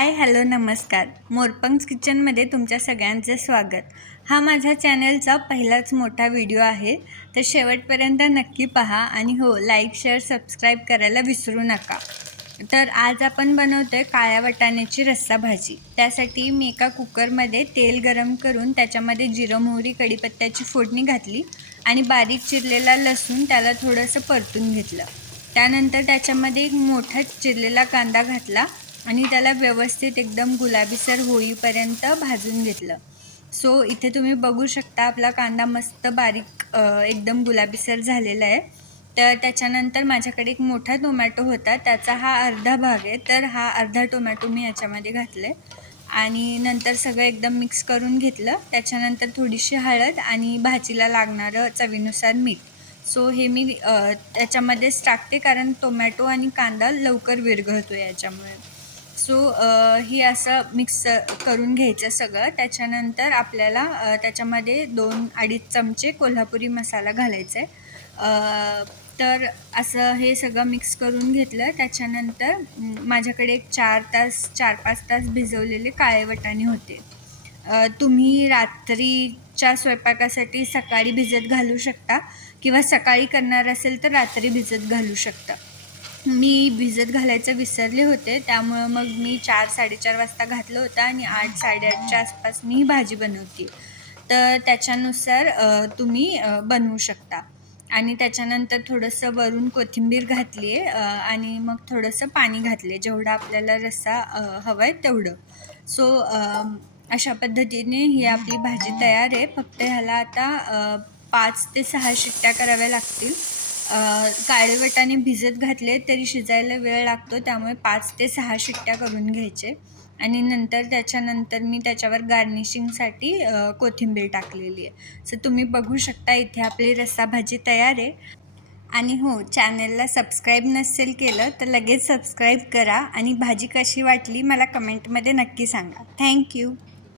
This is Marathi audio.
हाय हॅलो नमस्कार. मोरपंक्स किचनमध्ये तुमच्या सगळ्यांचे स्वागत. हा माझ्या चॅनलचा पहिलाच मोठा व्हिडिओ आहे, तर शेवटपर्यंत नक्की पहा आणि हो लाईक शेअर सबस्क्राईब करायला विसरू नका. तर आज आपण बनवतोय काळ्या वाटाण्याची रस्सा भाजी. त्यासाठी मी एका कुकरमध्ये तेल गरम करून त्याच्यामध्ये जिरं मोहरी कढीपत्त्याची फोडणी घातली आणि बारीक चिरलेला लसूण त्याला थोडंसं परतून घेतलं. त्यानंतर त्याच्यामध्ये एक मोठा चिरलेला कांदा घातला आणि त्याला व्यवस्थित एकदम गुलाबीसर होईपर्यंत भाजून घेतलं. सो इथे तुम्ही बघू शकता आपला कांदा मस्त बारीक एकदम गुलाबीसर झालेला आहे. तर त्याच्यानंतर माझ्याकडे एक मोठा टोमॅटो होता, त्याचा हा अर्धा भाग आहे, तर हा अर्धा टोमॅटो मी याच्यामध्ये घातले आणि नंतर सगळं एकदम मिक्स करून घेतलं. त्याच्यानंतर थोडीशी हळद आणि भाजीला लागणारं चवीनुसार मीठ. सो हे मी त्याच्यामध्येच टाकते कारण टोमॅटो आणि कांदा लवकर विरघळतो याच्यामुळे. सो ही असं मिक्स करून घ्यायचं सगळं. त्याच्यानंतर आपल्याला त्याच्यामध्ये 2-2.5 चमचे कोल्हापुरी मसाला घालायचा आहे. तर असं हे सगळं मिक्स करून घेतलं. त्याच्यानंतर माझ्याकडे एक 4-5 तास भिजवलेले काळे वाटाणे होते. तुम्ही रात्रीच्या स्वयंपाकासाठी सकाळी भिजत घालू शकता किंवा सकाळी करणार असेल तर रात्री भिजत घालू शकता. मी भिजत घालायचं विसरले होते, त्यामुळं मग मी 4-4:30 वाजता घातलं होतं आणि 8-8:30च्या आसपास मी ही भाजी बनवते. तर त्याच्यानुसार तुम्ही बनवू शकता. आणि त्याच्यानंतर थोडंसं वरून कोथिंबीर घातली आहे आणि मग थोडंसं पाणी घातले जेवढा आपल्याला रस्सा हवा आहे तेवढं. सो अशा पद्धतीने ही आपली भाजी तयार आहे. फक्त ह्याला आता 5 ते 6 शिट्ट्या कराव्या लागतील. काळे वाटाणे भिजत घातले तरी शिजायला वेळ लागतो, त्यामुळे 5 ते 6 शिट्ट्या करून घ्यायचे आणि नंतर त्याच्यानंतर मी त्याच्यावर गार्निशिंगसाठी कोथिंबीर टाकलेली आहे. सो तुम्ही बघू शकता इथे आपली रस्सा भाजी तयार आहे. आणि हो, चॅनलला सबस्क्राईब नसेल केलं तर लगेच सबस्क्राईब करा आणि भाजी कशी वाटली मला कमेंटमध्ये नक्की सांगा. थँक्यू.